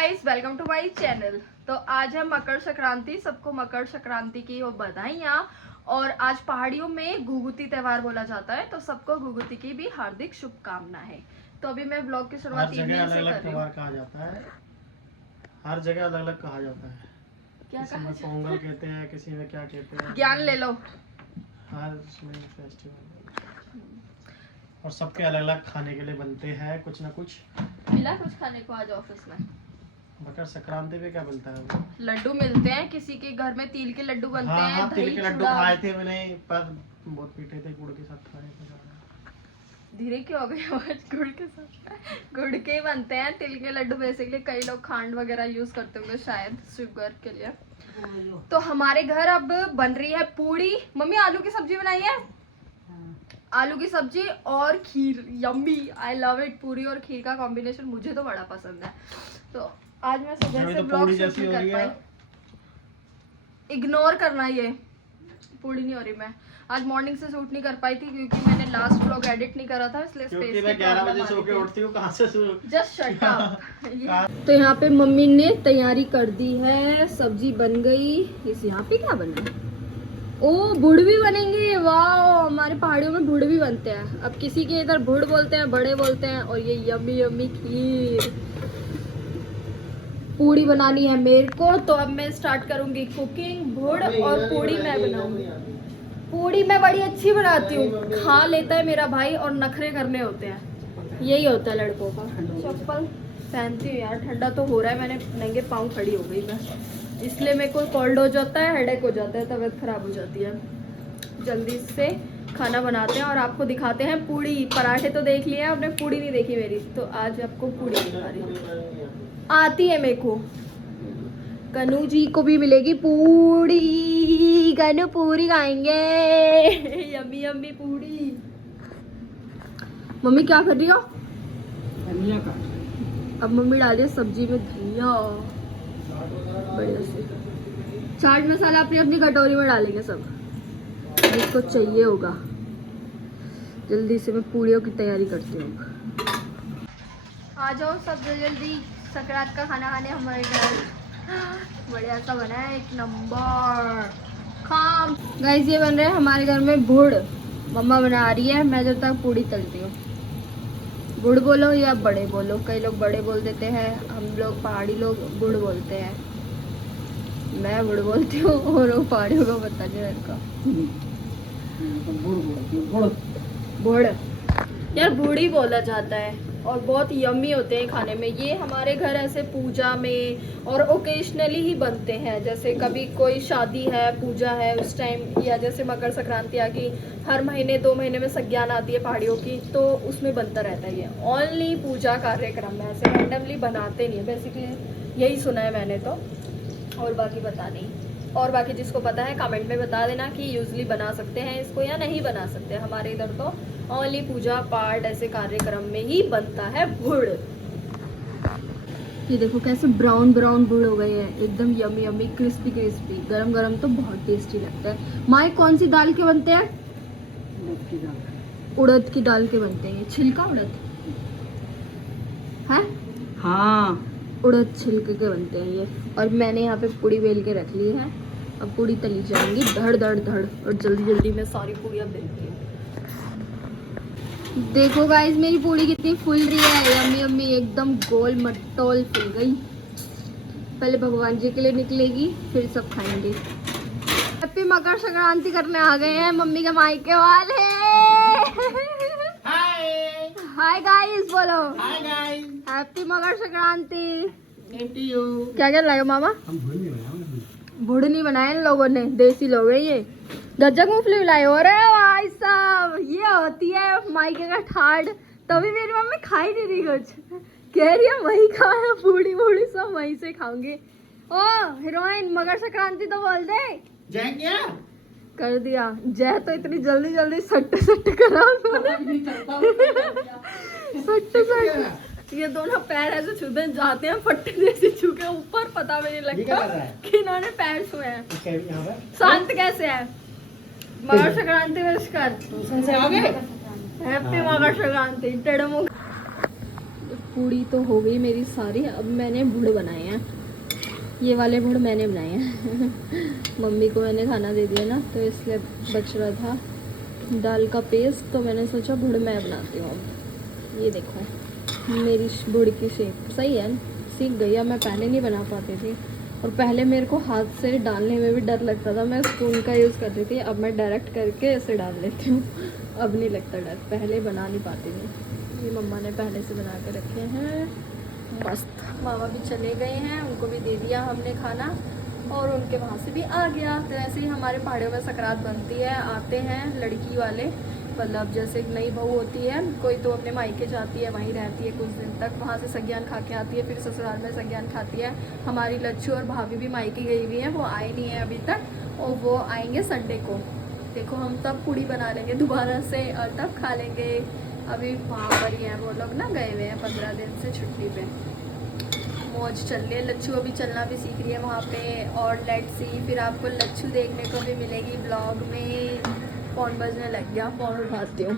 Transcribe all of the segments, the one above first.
Guys, welcome to my channel. तो आज है मकर संक्रांति। सबको मकर संक्रांति की वो बधाइयाँ। और आज पहाड़ियों में घुघुती त्योहार बोला जाता है, तो सबको घुघुती की भी हार्दिक शुभकामनाएं। तो अभी मैं ब्लॉग की शुरुआत इवनिंग से कर रही हूँ। कहा जाता है, हर जगह अलग अलग कहा जाता है। क्या किसी में पोंगल कहते हैं, किसी में क्या कहते हैं। ज्ञान ले लो। हर फेस्टिवल और सबके अलग अलग खाने के लिए बनते हैं कुछ ना कुछ। मिला कुछ खाने को आज ऑफिस में? मकर संक्रांति पे क्या मिलता है? लड्डू मिलते हैं, किसी के घर में तिल के लड्डू बनते हैं। हाँ, तिल दही के लड्डू चूड़ा। खाए थे मैंने, पर बहुत पीटे थे, गुड़ के साथ खाए थे। धीरे क्यों हो गई आवाज? गुड़ के साथ गुड़ के ही बनते हैं तिल के लड्डू। बेसिकली कई लोग खांड वगैरह यूज करते होंगे शायद शुगर के लिए। तो हमारे घर अब बन रही है पूड़ी। मम्मी आलू की सब्जी बनाई है। आलू की सब्जी और खीर, यम्मी। I love it. पूरी और खीर का कॉम्बिनेशन मुझे तो बड़ा पसंद है। तो आज मैं सुबह से ब्लॉग शूट नहीं कर पाई। इग्नोर करना, ये पूरी नहीं हो रही। मैं आज मॉर्निंग से शूट नहीं कर पाई थी क्योंकि मैंने लास्ट व्लॉग एडिट नहीं करा था, इसलिए स्पेस की प्रॉब्लम आ रही थी। 11 बजे सो के उठती हूं, कहां से जस्ट शट अप। तो यहाँ पे मम्मी ने तैयारी कर दी है, सब्जी बन गई। इस यहाँ पे क्या बना है? ओ, गुड़ भी बनेंगे। वाह, हमारे पहाड़ियों में गुड़ भी बनते हैं। अब किसी के इधर गुड़ बोलते हैं, बड़े बोलते हैं। और ये यम्मी यम्मी खीर। पूड़ी बनानी है मेरे को, तो अब मैं स्टार्ट करूंगी कुकिंग। गुड़ और पूड़ी मैं बनाऊंगी। पूड़ी मैं बड़ी अच्छी बनाती हूँ, खा लेता है मेरा भाई, और नखरे करने होते हैं। यही होता है लड़कों का। चप्पल पहनती हूँ यार, ठंडा तो हो रहा है। मैंने नंगे पाँव खड़ी हो गई मैं, इसलिए मेरे को कोल्ड हो जाता है, हेडेक हो जाता है, तबीयत खराब हो जाती है। जल्दी से खाना बनाते हैं और आपको दिखाते हैं पूड़ी। पराठे तो देख लिए हैं आपने, पूड़ी नहीं देखी मेरी, तो आज आपको पूड़ी दिखा रही हूँ। आती है मेरे को। कनू जी को भी मिलेगी पूड़ी। कनू पूरी खाएंगे। यम्मी यम्मी पूड़ी। मम्मी क्या कर रही हो? धनिया का। अब मम्मी डाली है सब्जी में धनिया बढ़िया से। चाट मसाला अपनी अपनी कटोरी में डालेंगे सब, जिसको चाहिए होगा। जल्दी से मैं पूड़ियों की तैयारी करती हूँ। आ जाओ सब जल्दी, संक्रांत का खाना खाने हमारे घर। बढ़िया सा बना है, एक नंबर। खाम गाइस, ये बन रहे हैं हमारे घर में गुड़। मम्मा बना रही है, मैं जब तक पूड़ी तलती हूँ। गुड़ बोलो या बड़े बोलो, कई लोग बड़े बोल देते हैं, हम लोग पहाड़ी लोग गुड़ बोलते हैं। मैं गुड़ बोलती हूँ और वो पहाड़ियों को पता नहीं मेरे को। गुड़ यार, बूढ़ी बोला जाता है और बहुत यम्मी होते हैं खाने में। ये हमारे घर ऐसे पूजा में और ओकेजनली ही बनते हैं। जैसे कभी कोई शादी है, पूजा है, उस टाइम, या जैसे मकर संक्रांति आ गई, हर महीने 2 महीने में संज्ञान आती है पहाड़ियों की, तो उसमें बनता रहता है। ये ओनली पूजा कार्यक्रम में, ऐसे रैंडमली बनाते नहीं है। बेसिकली यही सुना है मैंने तो, और बाकी पता नहीं। और बाकी जिसको पता है कमेंट में बता देना कि यूजली बना सकते हैं इसको या नहीं बना सकते। हमारे इधर तो ओनली पूजा पाठ ऐसे कार्यक्रम में ही बनता है गुड़। ये देखो कैसे ब्राउन ब्राउन गुड़ हो गए हैं, एकदम यम्मी यम्मी, क्रिस्पी क्रिस्पी। गरम गरम तो बहुत टेस्टी लगता है। माई, कौन सी दाल के बनते हैं? उड़द की दाल के बनते हैं। छिलका उड़द है? हाँ, उड़द छिलके के बनते हैं ये। और मैंने यहाँ पे पूड़ी बेल के रख ली है। अब पूड़ी तली जाएंगी धड़ धड़ धड़, और जल्दी जल्दी में सारी पूड़ियाँ बेलती हूँ। देखो गाइस, मेरी पूड़ी कितनी फूल रही है। यम्मी यम्मी, एकदम गोल मटोल फूल गई। पहले भगवान जी के लिए निकलेगी, फिर सब खाएंगे। हैप्पी मकर संक्रांति करने आ गए हैं मम्मी के मायके वाले। हाय गाइस बोलो। Hi guys, happy Makar Sankranti. क्या क्या लाए मामा? गुड़ नहीं बनाए इन लोगों ने, देसी लोग हैं ये। गज्जक मूंगफली लाए हो रहे भाई साहब। ये होती है मायके का ठाड। तभी मेरी मम्मी खाई नहीं रही कुछ, कह रही है वही खाया, पूड़ी वूड़ी सब वहीं से खाऊंगी। ओ हीरोइन, मकर संक्रांति तो बोल दे। जय क्या कर दिया जय, तो इतनी जल्दी जल्दी सट सट करा सट सट। ये दोनों पैर ऐसे छूते जाते हैं, फट्टे जैसे छू के ऊपर, पता भी नहीं लगता कि इन्होंने पैर छुए हैं। शांत कैसे है? मकर संक्रांति विश कर। हैप्पी मकर संक्रांति। पूड़ी तो हो गई मेरी सारी। अब मैंने भुड़ बनाए हैं, ये वाले भुड़ मैंने बनाए हैं। मम्मी को मैंने खाना दे दिया ना, तो इसलिए बच रहा था दाल का पेस्ट, तो मैंने सोचा भुड़ मैं बनाती हूँ। अब ये देखो मेरी भुड़ की शेप सही है, सीख गई। अब मैं पहले नहीं बना पाती थी, और पहले मेरे को हाथ से डालने में भी डर लगता था, मैं स्पून का यूज़ करती थी। अब मैं डायरेक्ट करके ऐसे डाल लेती हूँ, अब नहीं लगता डर, पहले बना नहीं पाती थी। ये मम्मा ने पहले से बना के रखे हैं मस्त। मामा भी चले गए हैं, उनको भी दे दिया हमने खाना, और उनके वहाँ से भी आ गया। तो ऐसे ही हमारे पहाड़ियों में सकरात बनती है, आते हैं लड़की वाले, मतलब जैसे नई बहू होती है कोई, तो अपने मायके जाती है, वहीं रहती है कुछ दिन तक, वहाँ से संज्ञान खा के आती है, फिर ससुराल में संज्ञान खाती है। हमारी लच्छू और भाभी भी मायके गई हुई हैं, वो आए नहीं है अभी तक, और वो आएंगे संडे को। देखो हम तब पूड़ी बना लेंगे दोबारा से, और तब खा लेंगे। अभी वहाँ पर ही हैं वो लोग ना, गए हुए हैं 15 दिन से छुट्टी पे। मौज चल रही है, लच्छू अभी चलना भी सीख रही है वहाँ पे। और लेट्स सी, फिर आपको लच्छू देखने को भी मिलेगी ब्लॉग में। फ़ोन बजने लग गया, फ़ोन उठाती हूँ।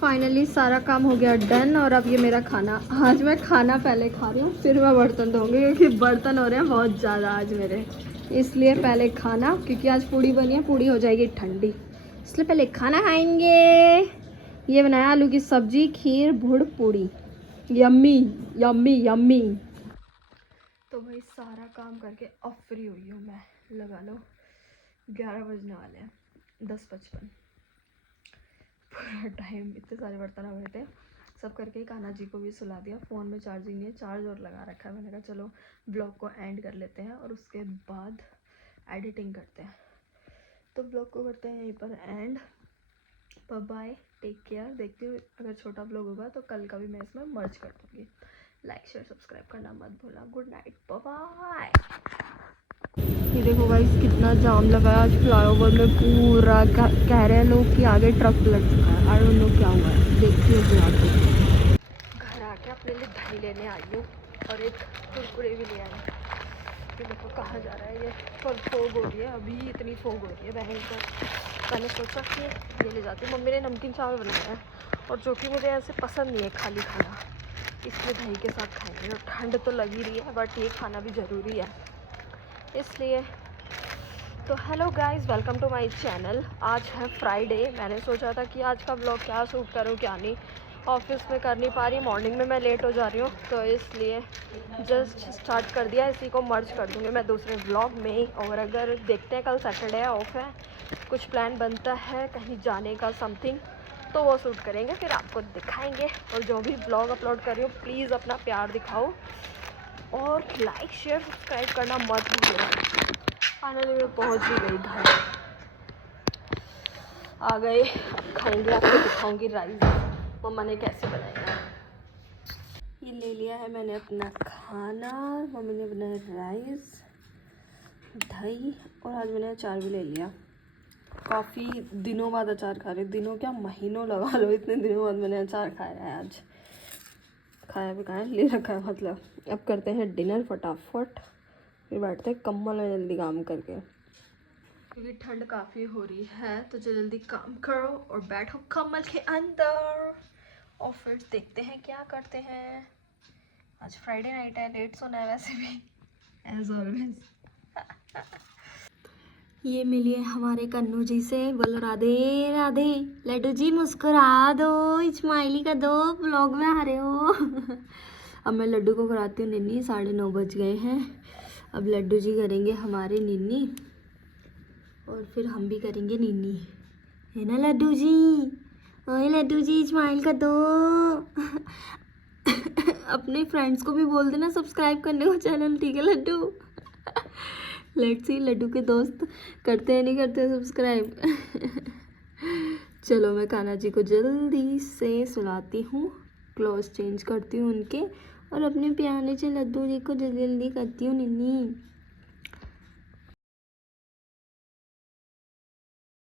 फाइनली सारा काम हो गया डन, और अब ये मेरा खाना। आज मैं खाना पहले खा रही हूँ, फिर मैं बर्तन धोऊंगी, क्योंकि बर्तन हो रहे हैं बहुत ज़्यादा आज मेरे, इसलिए पहले खाना। क्योंकि आज पूड़ी बनी है, पूड़ी हो जाएगी ठंडी, इसलिए पहले खाना खाएंगे। ये बनाया आलू की सब्जी, खीर, भुड़, पूड़ी, यम्मी यम्मी यम्मी। तो भाई सारा काम करके अब फ्री हुई हूँ मैं, लगा लो 11 बजने वाले हैं, 10:55 पूरा टाइम। इतने सारे बर्तन हो गए थे, सब करके ही कान्हा जी को भी सुला दिया। फ़ोन में चार्जिंग नहीं है, चार्ज और लगा रखा है। मैंने कहा चलो ब्लॉग को एंड कर लेते हैं, और उसके बाद एडिटिंग करते हैं। तो ब्लॉग को करते हैं यहीं पर एंड। Bye, take care. देखती हूँ अगर छोटा ब्लॉग होगा तो कल का भी मैं इसमें मर्ज कर दूँगी। लाइक शेयर सब्सक्राइब करना मत भूलना। Good night, bye. ये देखो गाइस कितना जाम लगा है आज फ्लाईओवर में, पूरा कह रहे हैं लोग कि आगे ट्रक लग चुका है। आई डोंट नो क्या हुआ है, देखती हूँ फिर आके। घर आके अपने लिए दही लेने आई हूँ, और एक कुरकुरे भी ले आई। ये देखो कहाँ जा रहा है ये, पर फोग हो रही है अभी, इतनी फोग हो रही है बहन को। मैंने सोचा कि ये ले जाती हूँ। मम्मी ने नमकीन चावल बनाया है, और जो कि मुझे ऐसे पसंद नहीं है खाली खाना, इसलिए दही के साथ खाएंगे। और ठंड तो लगी रही है, बट ये खाना भी ज़रूरी है इसलिए। तो hello guys, welcome to my channel. आज है फ्राइडे। मैंने सोचा था कि आज का ब्लॉग क्या शूट करूँ क्या नहीं, ऑफिस में कर नहीं पा रही, मॉर्निंग में मैं लेट हो जा रही हूँ, तो इसलिए जस्ट स्टार्ट कर दिया। इसी को मर्ज कर दूँगी मैं दूसरे ब्लॉग में। और अगर देखते हैं, कल सैटरडे है, ऑफ है, कुछ प्लान बनता है कहीं जाने का समथिंग, तो वो शूट करेंगे, फिर आपको दिखाएंगे। और जो भी ब्लॉग अपलोड कर रही हूँ प्लीज़ अपना प्यार दिखाओ, और लाइक शेयर सब्सक्राइब करना मत भूलना। फाइनली मैं पहुंच भी गई घर, आ गए। अब खाएंगे, आपको दिखाऊंगी राइस मम्मा ने कैसे बनाया। ये ले लिया है मैंने अपना खाना, मम्मी ने बनाया राइस, दही, और आज मैंने अचार भी ले लिया। काफ़ी दिनों बाद अचार खा रही, दिनों क्या महीनों लगा लो, इतने दिनों बाद मैंने अचार खाया है आज। खाया भी खाया, ले रखा है मतलब। अब करते हैं डिनर फटाफट, फिर बैठते हैं कम्बल में जल्दी काम करके, क्योंकि ठंड काफ़ी हो रही है। तो जल्दी काम करो और बैठो कम्बल के अंदर, और फिर देखते हैं क्या करते हैं। आज फ्राइडे नाइट है, लेट सोना है वैसे भी, एज ऑलवेज। ये मिलिए हमारे कन्नू जी से, बोलो राधे राधे। लड्डू जी मुस्कुरा दो, स्माइली का दो, ब्लॉग में आ रहे हो। अब मैं लड्डू को कराती हूँ निन्नी, 9:30 बज गए हैं। अब लड्डू जी करेंगे हमारे निन्नी, और फिर हम भी करेंगे निन्नी, है ना लड्डू जी? ओए लड्डू जी स्माइल कर दो। अपने फ्रेंड्स को भी बोल देना सब्सक्राइब करने को चैनल, ठीक है लड्डू? लेट्स सी लड्डू के दोस्त करते हैं नहीं करते सब्सक्राइब। चलो मैं कान्हा जी को जल्दी से सुलाती हूँ, क्लॉथ चेंज करती हूँ उनके, और अपने प्यारे से लड्डू जी को जल्दी जल्दी करती हूँ निन्नी।